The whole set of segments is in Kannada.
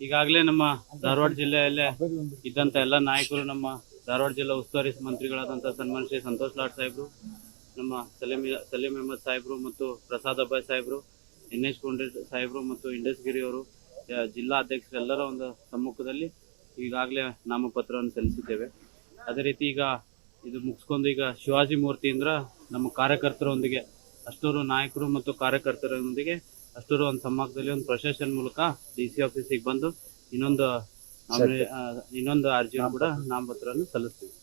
ಈಗಾಗಲೇ ನಮ್ಮ ಧಾರವಾಡ ಜಿಲ್ಲೆಯಲ್ಲೇ ಇದ್ದಂತ ಎಲ್ಲ ನಾಯಕರು ನಮ್ಮ ಧಾರವಾಡ ಜಿಲ್ಲಾ ಉಸ್ತುವಾರಿ ಮಂತ್ರಿಗಳಾದಂಥ ಸನ್ಮಾನ್ ಶ್ರೀ ಸಂತೋಷ್ ಲಾಡ್ ಸಾಹೇಬ್ರು ನಮ್ಮ ಸಲೀಂ ಸಲೀಂ ಅಹಮದ್ ಸಾಹೇಬ್ರು ಮತ್ತು ಪ್ರಸಾದ್ ಅಬ್ಬಾಯ್ ಸಾಹೇಬ್ರು ದಿನೇಶ್ ಎಚ್ ಕೊಂಡ್ರೆ ಸಾಹೇಬ್ರು ಮತ್ತು ಇಂಡಸ್ಗಿರಿ ಅವರು ಜಿಲ್ಲಾ ಅಧ್ಯಕ್ಷರೆಲ್ಲರ ಒಂದು ಸಮ್ಮುಖದಲ್ಲಿ ಈಗಾಗಲೇ ನಾಮಪತ್ರವನ್ನು ಸಲ್ಲಿಸಿದ್ದೇವೆ. ಅದೇ ರೀತಿ ಈಗ ಇದು ಮುಗಿಸ್ಕೊಂಡು ಈಗ ಶಿವಾಜಿ ಮೂರ್ತಿಯಿಂದ ನಮ್ಮ ಕಾರ್ಯಕರ್ತರೊಂದಿಗೆ ಅಷ್ಟೂರು ನಾಯಕರು ಮತ್ತು ಕಾರ್ಯಕರ್ತರೊಂದಿಗೆ ಅಷ್ಟೂರು ಒಂದು ಸಮ್ಮುಖದಲ್ಲಿ ಒಂದು ಪ್ರೊಸೆಷನ್ ಮೂಲಕ ಡಿ ಸಿ ಆಫೀಸಿಗೆ ಬಂದು ಇನ್ನೊಂದು ಇನ್ನೊಂದು ಅರ್ಜಿಯನ್ನು ಕೂಡ ನಾಮಪತ್ರ ಸಲ್ಲಿಸ್ತೀವಿ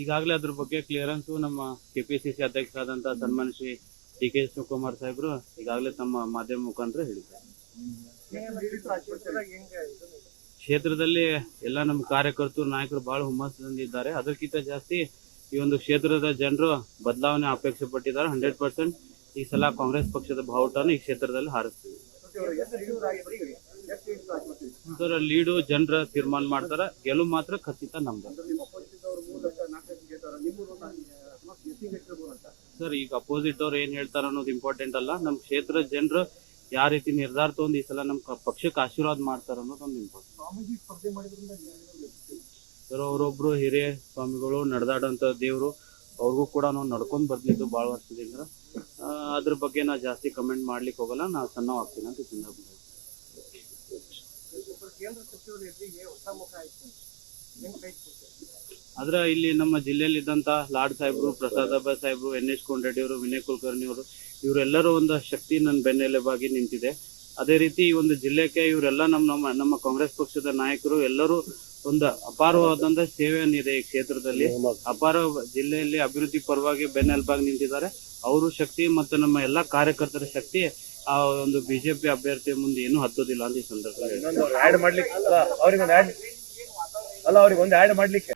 ಈಗಾಗಲೇ ಅದ್ರ ಬಗ್ಗೆ ಕ್ಲಿಯರೆನ್ಸು ನಮ್ಮ ಕೆ ಪಿ ಸಿ ಸಿ ಅಧ್ಯಕ್ಷರಾದಂಥ ಸನ್ಮಾನ್ ಶ್ರೀ ಡಿ ಕೆ ಶಿವಕುಮಾರ್ ಸಾಹೇಬರು ಈಗಾಗಲೇ ತಮ್ಮ ಮಾಧ್ಯಮ ಮುಖಾಂತರ ಹೇಳಿದ್ದಾರೆ. ಕ್ಷೇತ್ರದಲ್ಲಿ ಎಲ್ಲ ನಮ್ಮ ಕಾರ್ಯಕರ್ತರು ನಾಯಕರು ಬಹಳ ಹುಮ್ಮಸ್ಸಿದ್ದಾರೆ ಅದಕ್ಕಿಂತ ಜಾಸ್ತಿ ಈ ಒಂದು ಕ್ಷೇತ್ರದ ಜನರು ಬದಲಾವಣೆ ಅಪೇಕ್ಷೆ ಪಟ್ಟಿದ್ದಾರೆ ಹಂಡ್ರೆಡ್ ಪರ್ಸೆಂಟ್ ಈ ಸಲ ಕಾಂಗ್ರೆಸ್ ಪಕ್ಷದ ಬಾವುಟನ ಈ ಕ್ಷೇತ್ರದಲ್ಲಿ ಹಾರಿಸ್ತೀವಿ. ಸರ್ ಲೀಡು ಜನರ ತೀರ್ಮಾನ ಮಾಡ್ತಾರೆ, ಗೆಲುವು ಮಾತ್ರ ಖಚಿತ ನಮ್ದು. ಸರ್, ಈಗ ಅಪೋಸಿಟ್ ಅವ್ರು ಏನ್ ಹೇಳ್ತಾರ ಅನ್ನೋದು ಇಂಪಾರ್ಟೆಂಟ್ ಅಲ್ಲ. ನಮ್ಮ ಕ್ಷೇತ್ರದ ಜನರು ಯಾವ ರೀತಿ ನಿರ್ಧಾರ ತಗೊಂಡು ಈ ಸಲ ನಮ್ಮ ಪಕ್ಷಕ್ಕೆ ಆಶೀರ್ವಾದ ಮಾಡ್ತಾರ ಅನ್ನೋದು ಒಂದು ಇಂಪಾರ್ಟೆಂಟ್ ಅವರೊಬ್ರು ಹಿರಿಯ ಸ್ವಾಮಿಗಳು ನಡೆದಾಡಂತ ದೇವರು, ಅವ್ರಿಗೂ ಕೂಡ ನಾವು ನಡ್ಕೊಂಡ್ ಬರ್ಲಿದ್ದು ಭಾಳ ವರ್ಷದಿಂದ. ಅದ್ರ ಬಗ್ಗೆ ನಾ ಜಾಸ್ತಿ ಕಮೆಂಟ್ ಮಾಡ್ಲಿಕ್ಕೆ ಹೋಗಲ್ಲ, ನಾ ಸಣ್ಣವಾಗ್ತೀನಿ ಅಂತ ಈ ಸಂದರ್ಭದಲ್ಲಿ. ಆದ್ರೆ ಇಲ್ಲಿ ನಮ್ಮ ಜಿಲ್ಲೆಯಲ್ಲಿ ಇದ್ದಂತ ಲಾಡ್ ಸಾಹೇಬ್ರು, ಪ್ರಸಾದ್ ಅಬ್ಬಾ ಸಾಹೇಬ್ರು, ಎನ್ ಎಚ್ ಅವರು, ವಿನಯ್ ಕುಲಕರ್ಣಿ ಅವರು, ಇವರೆಲ್ಲರೂ ಒಂದು ಶಕ್ತಿ ನನ್ನ ಬೆನ್ನೆಲೆಬಾಗಿ ನಿಂತಿದೆ. ಅದೇ ರೀತಿ ಈ ಒಂದು ಜಿಲ್ಲೆಗೆ ಇವರೆಲ್ಲ ನಮ್ಮ ನಮ್ಮ ನಮ್ಮ ಕಾಂಗ್ರೆಸ್ ಪಕ್ಷದ ನಾಯಕರು ಎಲ್ಲರೂ ಒಂದು ಅಪಾರವಾದಂತ ಸೇವೆಯನ್ನಿದೆ ಈ ಕ್ಷೇತ್ರದಲ್ಲಿ. ಅಪಾರ ಜಿಲ್ಲೆಯಲ್ಲಿ ಅಭಿವೃದ್ಧಿ ಪರವಾಗಿ ಬೆನ್ನೆಲುಬಾಗಿ ನಿಂತಿದ್ದಾರೆ. ಅವರು ಶಕ್ತಿ ಮತ್ತು ನಮ್ಮ ಎಲ್ಲಾ ಕಾರ್ಯಕರ್ತರ ಶಕ್ತಿ ಆ ಒಂದು ಬಿಜೆಪಿ ಅಭ್ಯರ್ಥಿ ಮುಂದೆ ಏನು ಹತ್ತೋದಿಲ್ಲ ಅಂತ ಈ ಸಂದರ್ಭದಲ್ಲಿ ಮಾಡ್ಲಿಕ್ಕೆ ಆಡ್ ಅಲ್ಲ ಅವ್ರಿಗೆ ಒಂದು ಆಡ್ ಮಾಡ್ಲಿಕ್ಕೆ.